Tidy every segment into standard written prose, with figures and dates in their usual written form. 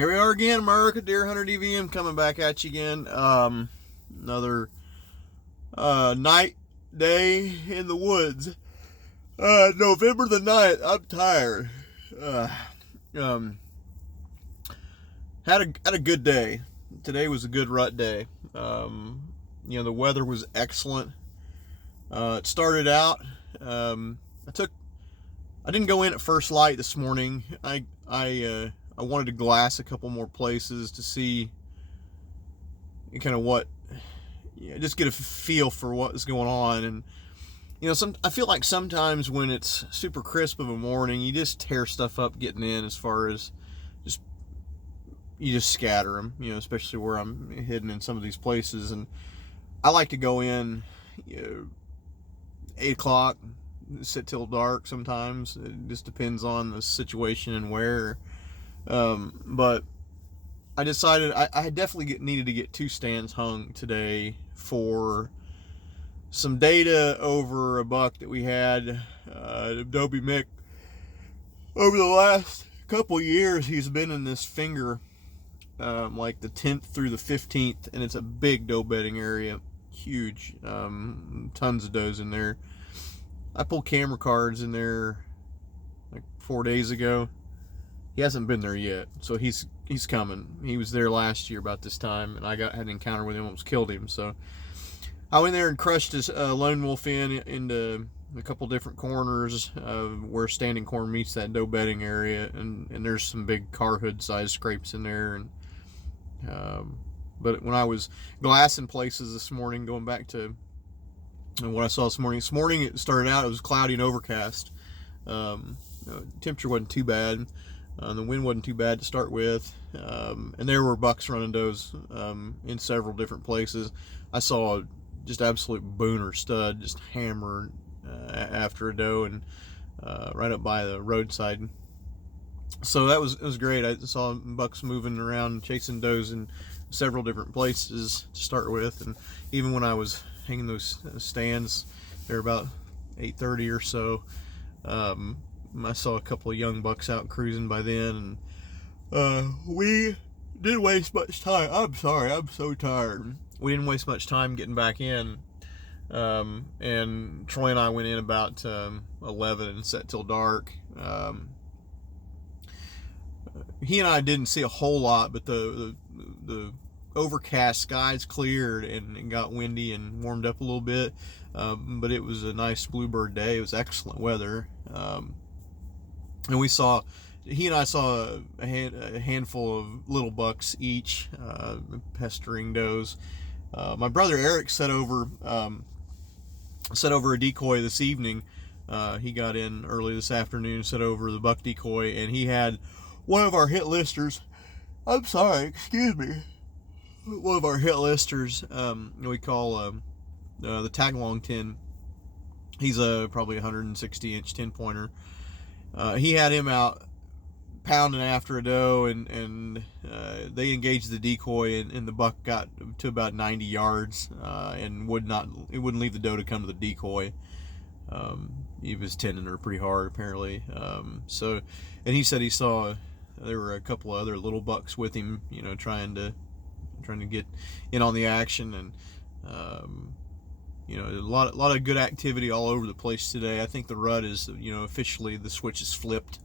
Here we are again, America, Deer Hunter DVM, coming back at you again. Another night, day in the woods. November the 9th. I'm tired. Had a good day. Today was a good rut day. The weather was excellent. It started out. I didn't go in at first light this morning. I wanted to glass a couple more places to see kind of just get a feel for what is going on. And I feel like sometimes when it's super crisp of a morning, you just tear stuff up getting in, as far as you just scatter them. Especially where I'm hidden in some of these places, and I like to go in 8 o'clock, sit till dark. Sometimes it just depends on the situation and where. But I decided I definitely needed to get 2 stands hung today for some data over a buck that we had, Adobe Mick. Over the last couple of years, he's been in this finger, like the 10th through the 15th, and it's a big doe bedding area, huge, tons of does in there. I pulled camera cards in there like 4 days ago. He hasn't been there yet, so he's coming. He was there last year about this time, and I had an encounter with him, almost killed him. So I went there and crushed his lone wolf into a couple different corners where standing corn meets that doe bedding area, and there's some big car hood size scrapes in there. And but when I was glassing places this morning, going back to what I saw this morning, it started out, it was cloudy and overcast. Temperature wasn't too bad. The wind wasn't too bad to start with, and there were bucks running does in several different places. I saw just absolute booner stud just hammered after a doe, and right up by the roadside. So it was great. I saw bucks moving around, chasing does in several different places to start with, and even when I was hanging those stands, they're about 8:30 or so. I saw a couple of young bucks out cruising by then, and we didn't waste much time. I'm sorry, I'm so tired. We didn't waste much time getting back in, and Troy and I went in about 11 and sat till dark. He and I didn't see a whole lot, but the overcast skies cleared and got windy and warmed up a little bit, but it was a nice bluebird day. It was excellent weather. And he and I saw a handful of little bucks each, pestering does. My brother Eric set over a decoy this evening. He got in early this afternoon, set over the buck decoy, and he had one of our hit listers. I'm sorry, excuse me. One of our hit listers, we call the Tagalong 10. He's probably 160-inch 10-pointer. He had him out pounding after a doe, and they engaged the decoy, and the buck got to about 90 yards and wouldn't leave the doe to come to the decoy. He was tending her pretty hard, apparently. And he said he saw there were a couple of other little bucks with him, trying to get in on the action, and a lot of good activity all over the place today. I think the rut is, officially the switch is flipped.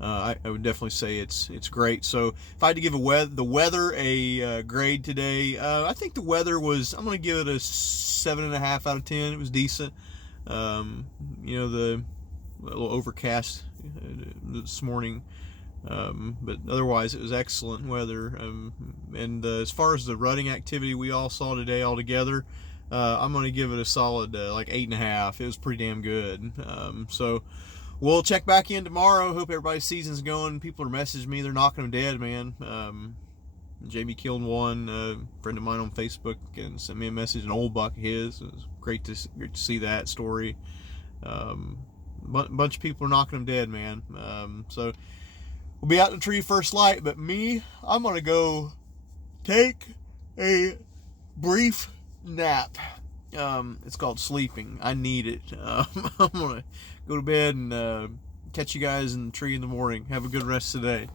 I would definitely say it's great. So if I had to give the weather a grade today, I think the weather was, I'm going to give it a 7.5 out of 10. It was decent. The little overcast this morning, but otherwise it was excellent weather. And as far as the rutting activity we all saw today altogether, I'm going to give it a solid like 8.5. It was pretty damn good. So we'll check back in tomorrow. Hope everybody's season's going. People are messaging me. They're knocking them dead, man. JB killed one. A friend of mine on Facebook and sent me a message, an old buck of his. It was great to see that story. Bunch of people are knocking them dead, man. So we'll be out in the tree first light. But I'm going to go take a brief nap. It's called sleeping. I need it. I'm gonna go to bed and catch you guys in the tree in the morning. Have a good rest of the day.